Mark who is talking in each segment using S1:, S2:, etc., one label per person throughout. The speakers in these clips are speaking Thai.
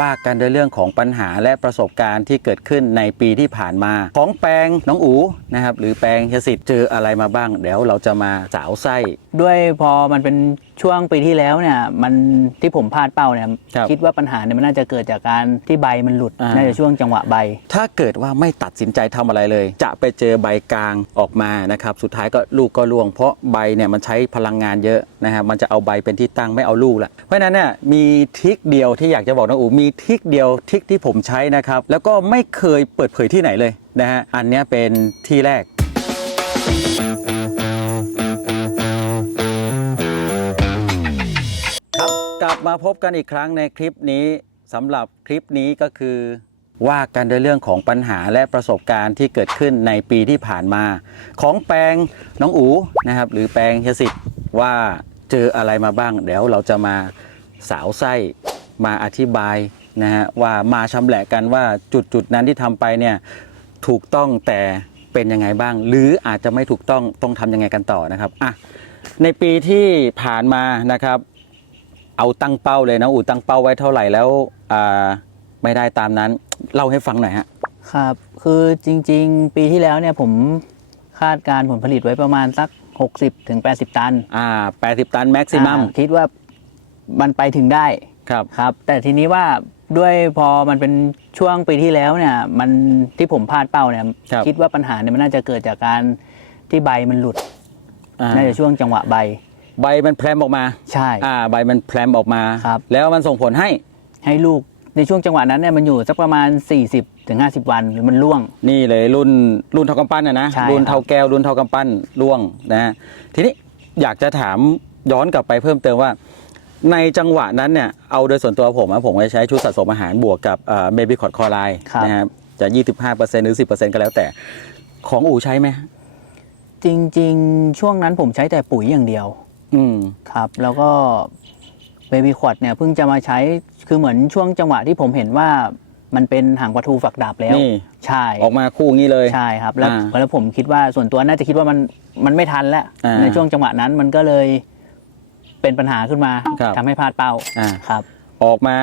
S1: ว่ากันในเรื่องของปัญหาและประสบการณ์ที่เกิดขึ้นในปีที่ผ่านมา ของแปลงน้องอูนะครับหรือแปลงเฮสิทธิ์เจออะไรมาบ้าง เดี๋ยวเราจะมาสาวไส้
S2: ด้วยพอมันเป็นช่วงปีที่แล้วเนี่ยมันที่ผมพลาดเป้าเนี่ย
S1: ครับ
S2: คิดว่าปัญหาเนี่ยมันน่าจะเกิดจากการที่ใบมันหลุด
S1: อ่า
S2: น่าจะช่วงจังหวะใบ
S1: ถ้าเกิดว่าไม่ตัดสินใจทำอะไรเลย จะไปเจอใบกลางออกมานะครับ สุดท้ายก็ลูกก็ร่วง เพราะใบเนี่ยมันใช้พลังงานเยอะนะครับมันจะเอาใบเป็นที่ตั้งไม่เอาลูกละเพราะฉะนั้นเนี่ยมีทริคเดียวที่อยากจะบอกน้องอูมีทริคเดียวทริคที่ผมใช้นะครับ แล้วก็ไม่เคยเปิดเผยที่ไหนเลยนะฮะอันเนี้ยเป็นที่แรก พบกันอีกครั้งในคลิปนี้สำหรับคลิปนี้ก็คือ ว่ากันในเรื่องของปัญหาและประสบการณ์ที่เกิดขึ้นในปีที่ผ่านมา ของแปลงน้องอูนะครับ หรือแปลงเฮยสิทธิ์ว่าเจออะไรมาบ้าง เดี๋ยวเราจะมาสาวไส้มาอธิบายนะฮะว่ามาชำแหละกันว่าจุดจุดนั้นที่ทำไปเนี่ยถูกต้องแต่เป็นยังไงบ้าง หรืออาจจะไม่ถูกต้องต้องทำยังไงกันต่อนะครับอะในปีที่ผ่านมานะครับ เอาตั้งเป้าเลยนะอูตั้งเป้าไว้เท่าไหร่แล้วอ่าไม่ได้ตามนั้นเล่าให้ฟังหน่อยฮะ
S2: ครับ คือจริง ๆ ปีที่แล้วเนี่ยผมคาดการณ์ผลผลิตไว้ประมาณสัก 60ถึง80 ตัน
S1: อ่า 80 ตันแม็กซิมัม
S2: อ่าคิดว่ามันไปถึงได้
S1: ครับ
S2: ครับ แต่ทีนี้ว่าด้วยพอมันเป็นช่วงปีที่แล้วเนี่ย มันที่ผมพลาดเป้าเนี่ย
S1: ครับ
S2: คิดว่าปัญหาเนี่ยมันน่าจะเกิดจากการที่ใบมันหลุด
S1: อ่า
S2: น่าจะช่วงจังหวะใบ
S1: ใบมันแพรมออกมา
S2: ใช่
S1: อ่าใบมันแพรมออกมา
S2: ครับ
S1: แล้วมันส่งผลให้
S2: ให้ลูกในช่วงจังหวะนั้นเนี่ยมันอยู่สักประมาณ 40ถึง50 วันหรือมันร่วง
S1: นี่เลยรุ่นรุ่นเท่ากำปั้นนะนะ
S2: ใช่
S1: รุ่น
S2: ครับ
S1: เท่าแก้วรุ่นเท่ากำปั้นล่วงนะฮะทีนี้อยากจะถามย้อนกลับไปเพิ่มเติมว่า ในจังหวะนั้นเนี่ยเอาโดยส่วนตัวผมนะผมจะใช้ชุดสะสมอาหารบวกกับเบบี้คอร์ดคอไลน์
S2: ครับ
S1: นะครับจะ 25%หรือ 10%ก็แล้วแต่ของอู่ใช้ไหม
S2: จริง ๆ ช่วงนั้นผมใช้แต่ปุ๋ยอย่างเดียว
S1: อืม
S2: ครับแล้วก็เบบี้ควอดเนี่ยเพิ่งจะมาใช้คือเหมือนช่วงจังหวะที่ผมเห็นว่ามันเป็นหางปลาทูฝักดาบแล้ว
S1: นี่
S2: ใช่
S1: ออกมาคู่งี้เลย
S2: ใช่ครับ แล้ว
S1: อ่า
S2: แล้วผมคิดว่าส่วนตัวน่าจะคิดว่ามันมันไม่ทันแล้ว
S1: อ่า
S2: ในช่วงจังหวะนั้นมันก็เลยเป็นปัญหาขึ้นมา
S1: ครับ
S2: ทำให้พลาดเป้า
S1: อ่า
S2: ครับ
S1: ออกมา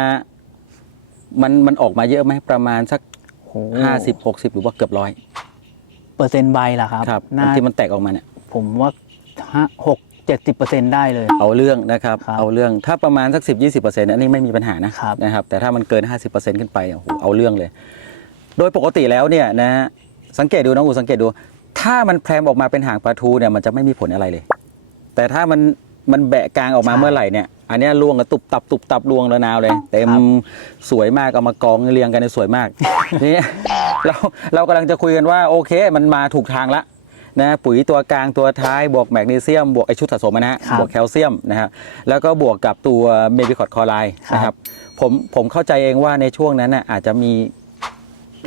S1: มันมันออกมาเยอะไหมประมาณสัก
S2: โห
S1: ห้าสิบหกสิบหรือว่าเกือบร้อย
S2: เปอร์เซ็นต์ใบล่ะครับ
S1: ครับ
S2: น่า
S1: ที่มันแตกออกมาเนี่ย
S2: ผมว่าห้าหก เจ็ดสิบเปอร์เซ็นต์ได้เลย
S1: เอาเรื่องนะครับ
S2: ครับ
S1: เอาเรื่องถ้าประมาณสักสิบยี่สิบเปอร์เซ็นต์อันนี้ไม่มีปัญหานะครับ นะครับ แต่ถ้ามันเกินห้าสิบเปอร์เซ็นต์ขึ้นไปโอ้โหเอาเรื่องเลย โดยปกติแล้วเนี่ยนะฮะสังเกตดูน้องอูสังเกตดู ถ้ามันแพรมออกมาเป็นหางปลาทูเนี่ยมันจะไม่มีผลอะไรเลย แต่ถ้ามันมันแบะกลางออกมา
S2: ใช่
S1: เมื่อไหร่เนี่ยอันเนี้ยล่วงกันตุบตับตุบตับล่วงระนาวเลยเต็ม
S2: ครับ
S1: สวยมากเอามากองเรียงกันเนยสวยมาก นี่เราเรากำลังจะคุยกันว่าโอเค มันมาถูกทางละ นะปุ๋ยตัวกลางตัวท้ายบวกแมกนีเซียมบวกไอชุดสะสมนะฮะ
S2: ครับ
S1: บวกแคลเซียมนะครับแล้วก็บวกกับตัวเมบิคอดคอไลน์
S2: ครับ
S1: นะครับผมผมเข้าใจเองว่าในช่วงนั้นน่ะอาจจะมี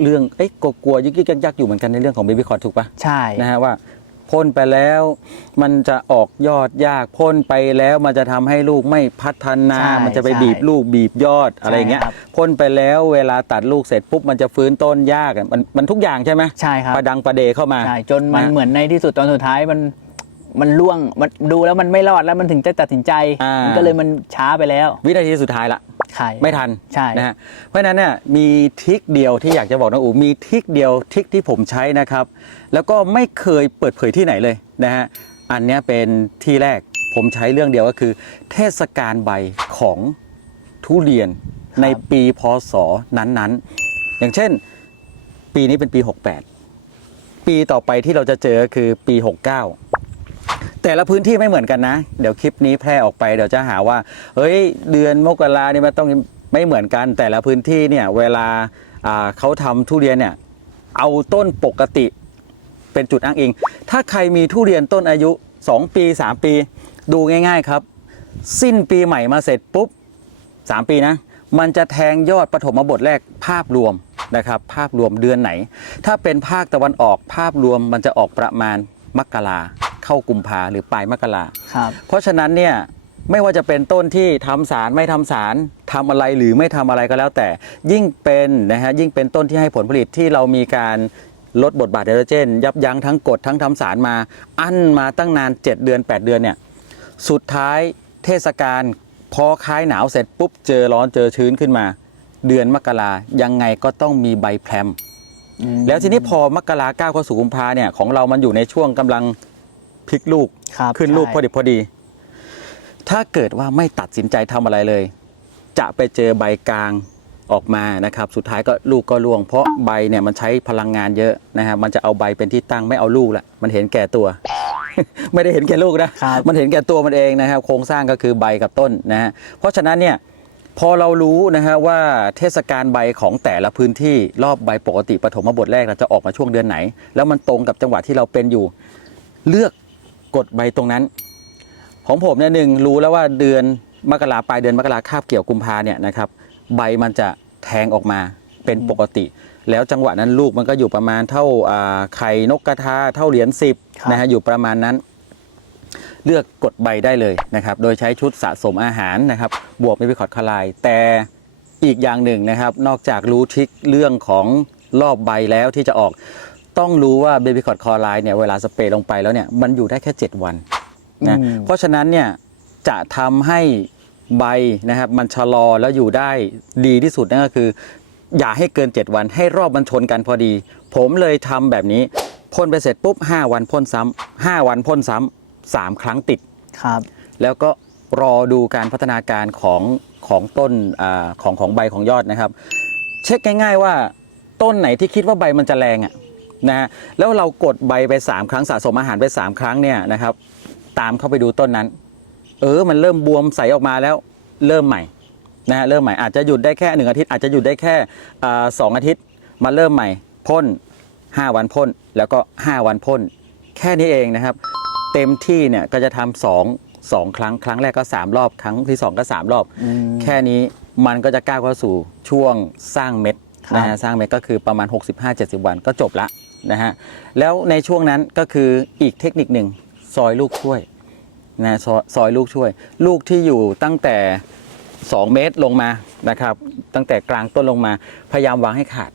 S1: เรื่องเอ้ยกลัวๆยึกยึกยักยักๆอยู่เหมือนกันในเรื่องของเบบี้คอร์ดถูกปะ
S2: ใช่
S1: นะฮะว่า พ่นไปแล้ว มันจะออกยอดยากพ่นไปแล้ว มันจะทำให้ลูกไม่พัฒนา
S2: ใช่
S1: มันจะไป
S2: ใช่
S1: บีบลูกบีบยอดอะไรอย่างเงี้ย
S2: ใช่ครับ
S1: พ่นไปแล้วเวลาตัดลูกเสร็จปุ๊บมันจะฟื้นต้นยากอะมันมันทุกอย่างใช่ไหม
S2: ใช่ครับ
S1: ประดังประเดเข้ามา
S2: ใช่จนมัน
S1: นะ
S2: เหมือนในที่สุดตอนสุดท้ายมันมันล่วงมันดูแล้วมันไม่รอดแล้วมันถึงจะตัดสินใจ
S1: อ่ามั
S2: มันก็เลยมันช้าไปแล้ว
S1: วินาทีสุดท้ายละ
S2: ใช่
S1: ไม่ทัน
S2: ใช่
S1: นะฮะเพราะฉะนั้นเนี่ยมีทริคเดียวที่อยากจะบอกน้องอูมีทริคเดียวทริคที่ผมใช้นะครับ แล้วก็ไม่เคยเปิดเผยที่ไหนเลยนะฮะอันเนี้ยเป็นที่แรกผมใช้เรื่องเดียวก็คือ เทศกาลใบของทุเรียนในปีพศนั้นๆ อย่างเช่น ปีนี้เป็นปี 68 ปีต่อไปที่เราจะเจอคือปี 69 แต่ละพื้นที่ไม่เหมือนกันนะ เดี๋ยวคลิปนี้แพร่ออกไปเดี๋ยวจะหาว่า เฮ้ยเดือนมกราเนี่ยมันต้องไม่เหมือนกันแต่ละพื้นที่เนี่ยเวลาเขาทำทุเรียนเนี่ยเอาต้นปกติเป็นจุดอ้างอิง ถ้าใครมีทุเรียนต้นอายุ 2 ปี 3 ปี ดูง่าย ๆครับ สิ้นปีใหม่มาเสร็จปุ๊บ 3 ปีนะ มันจะแทงยอดปฐมบทแรกภาพรวมนะครับ ภาพรวมเดือนไหน ถ้าเป็นภาคตะวันออกภาพรวมมันจะออกประมาณมกรา เข้ากุมภาหรือปลายมกรา
S2: ครับ
S1: เพราะฉะนั้นเนี่ยไม่ว่าจะเป็นต้นที่ทำสารไม่ทำสารทำอะไรหรือไม่ทำอะไรก็แล้วแต่ ยิ่งเป็นนะฮะยิ่งเป็นต้นที่ให้ผลผลิตที่เรามีการลดบทบาทไนโตรเจน ยับยั้งทั้งกรดทั้งทำสารมา อั้นมาตั้งนาน 7 เดือน 8 เดือนเนี่ยสุดท้ายเทศกาลพอคลายหนาวเสร็จปุ๊บเจอร้อนเจอชื้นขึ้นมา เดือนมกรายังไงก็ต้องมีใบแพรม
S2: อืม
S1: แล้วทีนี้พอมกราก้าวเข้าสู่กุมภาเนี่ยของเรามันอยู่ในช่วงกำลัง พลิกลูก
S2: ครับ
S1: ขึ้นลูก
S2: ใช่
S1: พอดีพอดี ถ้าเกิดว่าไม่ตัดสินใจทำอะไรเลย จะไปเจอใบกลางออกมานะครับ สุดท้ายก็ลูกก็ร่วง เพราะใบเนี่ยมันใช้พลังงานเยอะนะครับมันจะเอาใบเป็นที่ตั้งไม่เอาลูกละมันเห็นแก่ตัว ไม่ได้เห็นแก่ลูกนะ
S2: ครับ
S1: มันเห็นแก่ตัวมันเองนะครับ โครงสร้างก็คือใบกับต้นนะฮะเพราะฉะนั้นเนี่ย พอเรารู้นะฮะว่าเทศกาลใบของแต่ละพื้นที่รอบใบปกติปฐมบทแรกเราจะออกมาช่วงเดือนไหน แล้วมันตรงกับจังหวะที่เราเป็นอยู่ เลือก กดใบตรงนั้น ของผมเนี่ยหนึ่งรู้แล้วว่าเดือนมกราปลายเดือนมกราคาบเกี่ยวกุมภาเนี่ยนะครับใบมันจะแทงออกมาเป็นปกติ แล้วจังหวะนั้นลูกมันก็อยู่ประมาณเท่าอ่าไข่นกกระทาเท่าเหรียญสิบ
S2: ครับ
S1: นะฮะอยู่ประมาณนั้น เลือกกดใบได้เลยนะครับ โดยใช้ชุดสะสมอาหารนะครับ บวกไม่ไปขอดคลาย แต่อีกอย่างหนึ่งนะครับ นอกจากรู้ทริคเรื่องของรอบใบแล้วที่จะออก ต้องรู้ว่าเบบี้คอร์ดคอไลน์เนี่ยเวลาสเปรย์ลงไปแล้วเนี่ยมันอยู่ได้แค่ 7 วันนะ
S2: อืม
S1: เพราะฉะนั้นเนี่ยจะทำให้ใบนะครับมันชะลอแล้วอยู่ได้ดีที่สุดนั่นก็คือ อย่าให้เกิน 7 วันให้รอบมันชนกันพอดี ผมเลยทำแบบนี้พ่นไปเสร็จปุ๊บ 5 วันพ่นซ้ำ5วันพ่นซ้ำสามครั้งติด
S2: ครับ
S1: แล้วก็รอดูการพัฒนาการของของต้นอาของของใบของยอดนะครับ เช็คง่าย ๆ ว่าต้นไหนที่คิดว่าใบมันจะแรงอะ นะฮะแล้วเรากดใบไป 3 ครั้งสะสมอาหารไป 3 ครั้งเนี่ยนะครับ ตามเข้าไปดูต้นนั้น เออมันเริ่มบวมใสออกมาแล้วเริ่มใหม่นะฮะเริ่มใหม่อาจจะหยุดได้แค่หนึ่งอาทิตย์อาจจะหยุดได้แค่อ่าสองอาทิตย์มาเริ่มใหม่พ่น 5 วันพ่นแล้วก็ 5 วันพ่น แค่นี้เองนะครับ เต็มที่เนี่ยก็จะทำสองสองครั้งครั้งแรกก็ 3 รอบครั้งที่ 2 ก็ 3 รอบ
S2: อืม
S1: แค่นี้มันก็จะก้าวเข้าสู่ช่วงสร้างเม็ด
S2: ครับ
S1: นะฮะสร้างเม็ดก็คือประมาณ 65-70 วันก็จบละ นะฮะแล้วในช่วงนั้นก็คืออีกเทคนิคหนึ่งซอยลูกช่วยนะซอยซอยลูกช่วย ลูกที่อยู่ตั้งแต่ 2 เมตรลงมานะครับ ตั้งแต่กลางต้นลงมาพยายามวางให้ขาด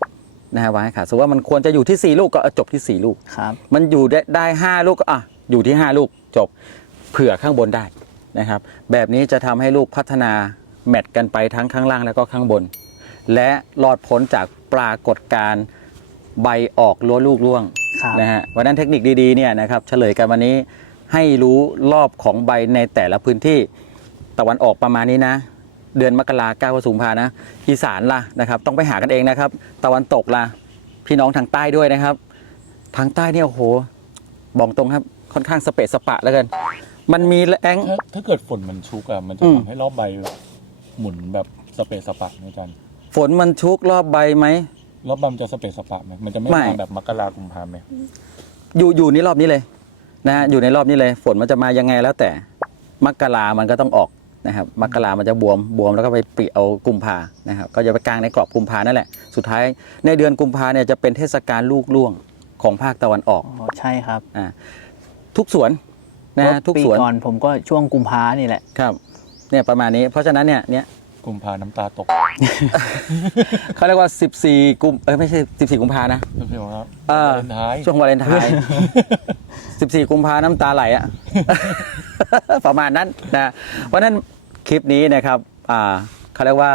S1: นะฮะวางให้ขาดสมมติว่ามันควรจะอยู่ที่ 4 ลูกก็เอาจบที่ 4 ลูก
S2: ครับ
S1: มันอยู่ได้ได้ห้าลูกก็อะอยู่ที่ 5 ลูกจบเผื่อข้างบนได้นะครับ แบบนี้จะทำให้ลูกพัฒนาแมทกันไปทั้งข้างล่างแล้วก็ข้างบน และรอดพ้นจากปรากฏการณ์ ใบออกรั้วลูกร่วง
S2: ครับ
S1: นะฮะวันนั้นเทคนิคดีๆเนี่ยนะครับเฉลยกันวันนี้ให้รู้รอบของใบในแต่ละพื้นที่ตะวันออกประมาณนี้นะ เดือนมกราเก้าสุมภานะ อีสานล่ะนะครับ ต้องไปหากันเองนะครับ ตะวันตกล่ะพี่น้องทางใต้ด้วยนะครับ ทางใต้เนี่ยโอ้โหบอกตรงครับค่อนข้างสเปะสปะแล้วกัน มันมีแรง
S3: ถ้าถ้าเกิดฝนมันชุกอะมันจะ
S1: อืม
S3: ทำให้รอบใบหมุนแบบสเปซสปะไหมอาจารย์
S1: ฝนมันชุกรอบใบไหม
S3: รอบใบมันจะสเปซสปะไหมมันจะไม่
S1: ไม่
S3: มาแบบมกรากุมภาไหม
S1: อยู่อยู่นี่รอบนี้เลยนะฮะอยู่ในรอบนี้เลย ฝนมันจะมายังไงแล้วแต่มกรามันก็ต้องออกนะครับมกรามันจะบวมบวมแล้วก็ไปปริเอากุมภานะครับก็จะไปกลางในกรอบกุมภานั่นแหละ สุดท้ายในเดือนกุมภาเนี่ยจะเป็นเทศกาลลูกล่วงของภาคตะวันออก
S2: อ๋อใช่ครับ
S1: อ่าทุกสวนนะฮะ
S2: เพรา
S1: ทุก
S2: ปี
S1: สวน
S2: ก่อนผมก็ช่วงกุมภานี่แหละ
S1: ครับเนี่ยประมาณนี้เพราะฉะนั้นเนี่ยเนี่ย
S3: กุมภาน้ำตาตก
S1: เขาเรียกว่า 14 กุมเอ้ยไม่ใช่ 14 กุมภานะ
S3: ก็คือว่า
S1: เออ
S3: วาเลนไทน์
S1: ช่วงวาเลนไทน์14 กุมภาน้ำตาไหลอะ ประมาณนั้นนะเพราะฉะนั้นคลิปนี้นะครับอ่าเขาเรียกว่า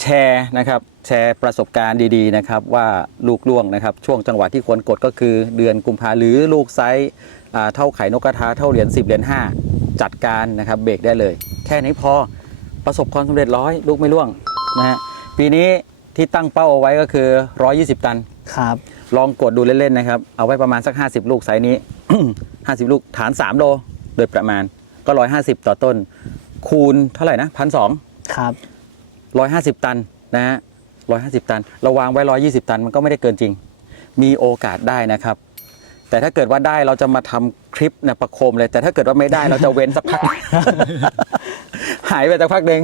S1: แชร์นะครับ แชร์ประสบการณ์ดีๆนะครับ ว่าลูกล่วงนะครับ ช่วงจังหวะที่ควรกดก็คือเดือนกุมภาหรือลูกไซส์อ่าเท่าไข่นกกระทาเท่าเหรียญ10เหรียญ5จัดการนะครับ เบรกได้เลย แค่นี้พอ ประสบความสำเร็จร้อยลูกไม่ล่วงนะฮะปีนี้ที่ตั้งเป้าเอาไว้ก็คือ 120 ตัน
S2: ครับ
S1: ลองกดดูเล่นๆนะครับ เอาไว้ประมาณสัก 50 ลูกไซส์นี้ 50 ลูกฐาน 3 โล โดยประมาณก็ 150 ต่อต้น คูณเท่าไหร่นะพันสอง
S2: ครับ
S1: ร้อยห้าสิบตันนะฮะร้อยห้าสิบตัน เราวางไว้ร้อยยี่สิบตันมันก็ไม่ได้เกินจริง มีโอกาสได้นะครับ แต่ถ้าเกิดว่าได้เราจะมาทำคลิปเนะประโคมเลย แต่ถ้าเกิดว่าไม่ได้เราจะเว้นสักพัก หายไปสักพักหนึ่ง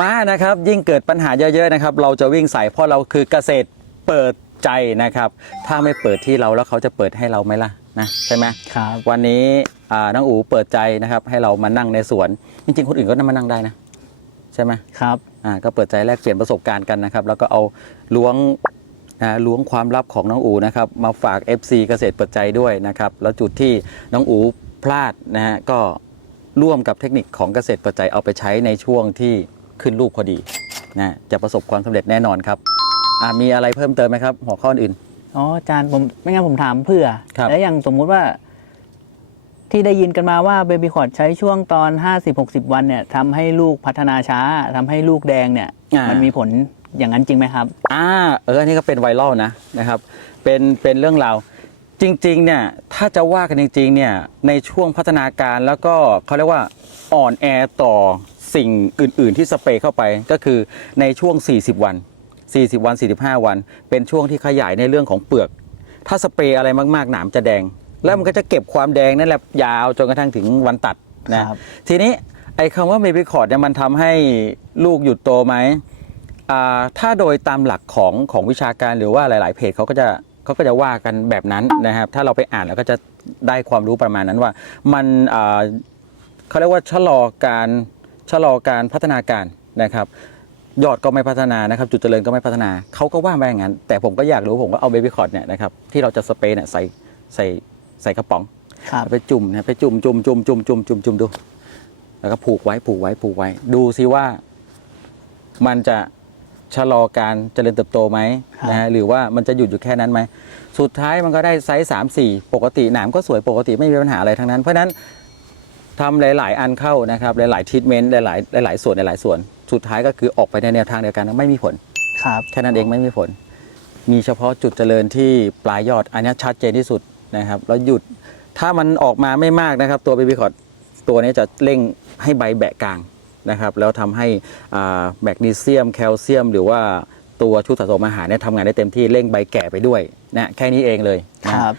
S1: มานะครับ ยิ่งเกิดปัญหาเยอะๆนะครับ เราจะวิ่งใส่เพราะเราคือเกษตรเปิดใจนะครับ ถ้าไม่เปิดที่เราแล้วเขาจะเปิดให้เราไหมล่ะนะใช่ไหม
S2: ครับ
S1: วันนี้อ่าน้องอูเปิดใจนะครับ ให้เรามานั่งในสวนจริงๆคนอื่นก็นั่งมานั่งได้นะใช่ไหม
S2: ครับ
S1: อ่าก็เปิดใจแลกเปลี่ยนประสบการณ์กันนะครับ แล้วก็เอาล้วงอ่าล้วงความลับของน้องอูนะครับมาฝาก FC เกษตรเปิดใจด้วยนะครับ แล้วจุดที่น้องอูพลาดนะฮะก็ ร่วมกับเทคนิคของเกษตรเปิดใจเอาไปใช้ในช่วงที่ขึ้นลูกพอดีนะจะประสบความสำเร็จแน่นอนครับอ่ามีอะไรเพิ่มเติมไหมครับ หัวข้ออื่น
S2: อ๋ออาจารย์ผมไม่งั้นผมถามเพื่อ
S1: ครับ
S2: แล้วอย่างสมมุติว่า ที่ได้ยินกันมาว่าเบบี้คอร์ดใช้ช่วงตอน 50-60 วันเนี่ยทำให้ลูกพัฒนาช้าทำให้ลูกแดงเนี่ย
S1: อ่ามั
S2: มันมีผลอย่างนั้นจริงไหมครับ
S1: อ่าเอออันนี้ก็เป็นไวรัลนะนะครับ เป็นเป็นเรื่องราว จริงๆเนี่ยถ้าจะว่ากันจริงๆเนี่ยในช่วงพัฒนาการแล้วก็เขาเรียกว่าอ่อนแอต่อสิ่งอื่น ๆ ที่สเปรย์เข้าไปก็คือในช่วง 40 วัน 40 วัน 45 วัน เป็นช่วงที่ขยายในเรื่องของเปลือก ถ้าสเปรย์อะไรมากๆหนามจะแดง แล้วมันก็จะเก็บความแดงนั่นแหละยาวจนกระทั่งถึงวันตัดนะครับทีนี้ไอ้คำว่าเมบิคอร์ดเนี่ยมันทำให้ลูกหยุดโตไหมอ่าถ้าโดยตามหลักของของวิชาการหรือว่าหลาย ๆ เพจเขาก็จะ เขาก็จะว่ากันแบบนั้นนะครับ ถ้าเราไปอ่านแล้วก็จะได้ความรู้ประมาณนั้นว่า มันอ่าเขาเรียกว่าชะลอการชะลอการพัฒนาการนะครับยอดก็ไม่พัฒนานะครับ จุดเจริญก็ไม่พัฒนาเขาก็ว่ามาอย่างนั้น แต่ผมก็อยากรู้ผมก็เอาเบบี้คอร์ดเนี่ยนะครับที่เราจะสเปรย์เนี่ยใส่ใส่ใส่กระป๋อง
S2: ครับ
S1: ไปจุ่มนะไปจุ่มจุ่มจุ่มจุ่มจุ่มจุ่มจุ่มดู แล้วก็ผูกไว้ผูกไว้ผูกไว้ ดูซิว่ามันจะ ชะลอการเจริญเติบโตไหม
S2: ครับ
S1: นะฮะหรือว่ามันจะหยุดอยู่แค่นั้นไหม สุดท้ายมันก็ได้ไซส์สามสี่ปกติหนามก็สวยปกติไม่มีปัญหาอะไรทั้งนั้น เพราะฉะนั้นทำหลาย ๆ อันเข้านะครับหลายๆทรีทเมนต์หลาย ๆ หลาย ๆ ส่วนหลาย ๆ ส่วน สุดท้ายก็คือออกไปในแนวทางเดียวกันไม่มีผล
S2: ครับ
S1: แค่นั้นเองไม่มีผล มีเฉพาะจุดเจริญที่ปลายยอดอันนี้ชัดเจนที่สุดนะครับแล้วหยุดถ้ามันออกมาไม่มากนะครับ ตัวเบบี้คอร์ดตัวนี้จะเร่งให้ใบแบะกลาง นะครับแล้วทำให้อ่าแมกนีเซียม แคลเซียม หรือว่าตัวชุดสะสมอาหารเนี่ยทำงานได้เต็มที่เร่งใบแก่ไปด้วยนะแค่นี้เองเลยนะ
S2: ครับ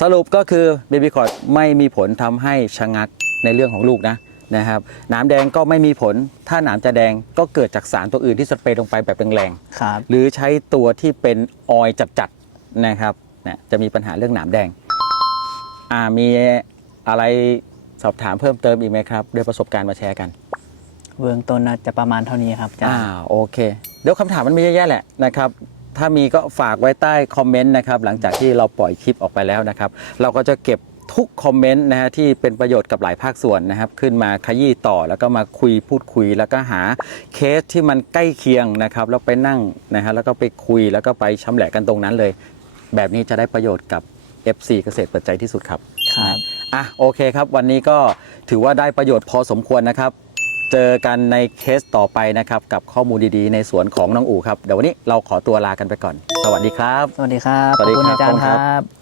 S1: สรุปก็คือเบบี้คอร์ดไม่มีผลทำให้ชะงักในเรื่องของลูกนะนะครับหนามแดงก็ไม่มีผล ถ้าหนามจะแดงก็เกิดจากสารตัวอื่นที่สเปรย์ลงไปแบบแรงๆ
S2: ครับ
S1: หรือใช้ตัวที่เป็นออยล์จัดๆนะครับนะจะมีปัญหาเรื่องหนามแดงอ่ามีอะไรสอบถามเพิ่มเติมอีกไหมครับด้วยประสบการณ์มาแชร์กัน
S2: เบื้องต้นน่าจะประมาณเท่านี้ครับอาจาร
S1: อ่า
S2: ย์
S1: โอเค เดี๋ยวคำถามมันมีเยอะแยะแหละนะครับ ถ้ามีก็ฝากไว้ใต้คอมเมนต์นะครับ หลังจากที่เราปล่อยคลิปออกไปแล้วนะครับ เราก็จะเก็บทุกคอมเมนต์นะฮะที่เป็นประโยชน์กับหลายภาคส่วนนะครับ ขึ้นมาขยี้ต่อแล้วก็มาคุยพูดคุย แล้วก็หาเคสที่มันใกล้เคียงนะครับ แล้วไปนั่งนะฮะแล้วก็ไปคุยแล้วก็ไปชำแหละกันตรงนั้นเลย แบบนี้จะได้ประโยชน์กับ FC เกษตรเปิดใจที่สุดครับ
S2: ครับ
S1: อะโอเคครับ วันนี้ก็ถือว่าได้ประโยชน์พอสมควรนะครับ เจอกันในเคสต่อไปนะครับ กับข้อมูลดีๆ ในสวนของน้องอู๋ครับ เดี๋ยววันนี้เราขอตัวลากันไปก่อน สวัสดีครับ
S2: สวัสดีครับ
S1: สวัสดี
S2: ขอบคุณ
S1: ครับ
S2: อาจารย์
S1: ขอบคุณ
S2: ค
S1: ครั
S2: รับบ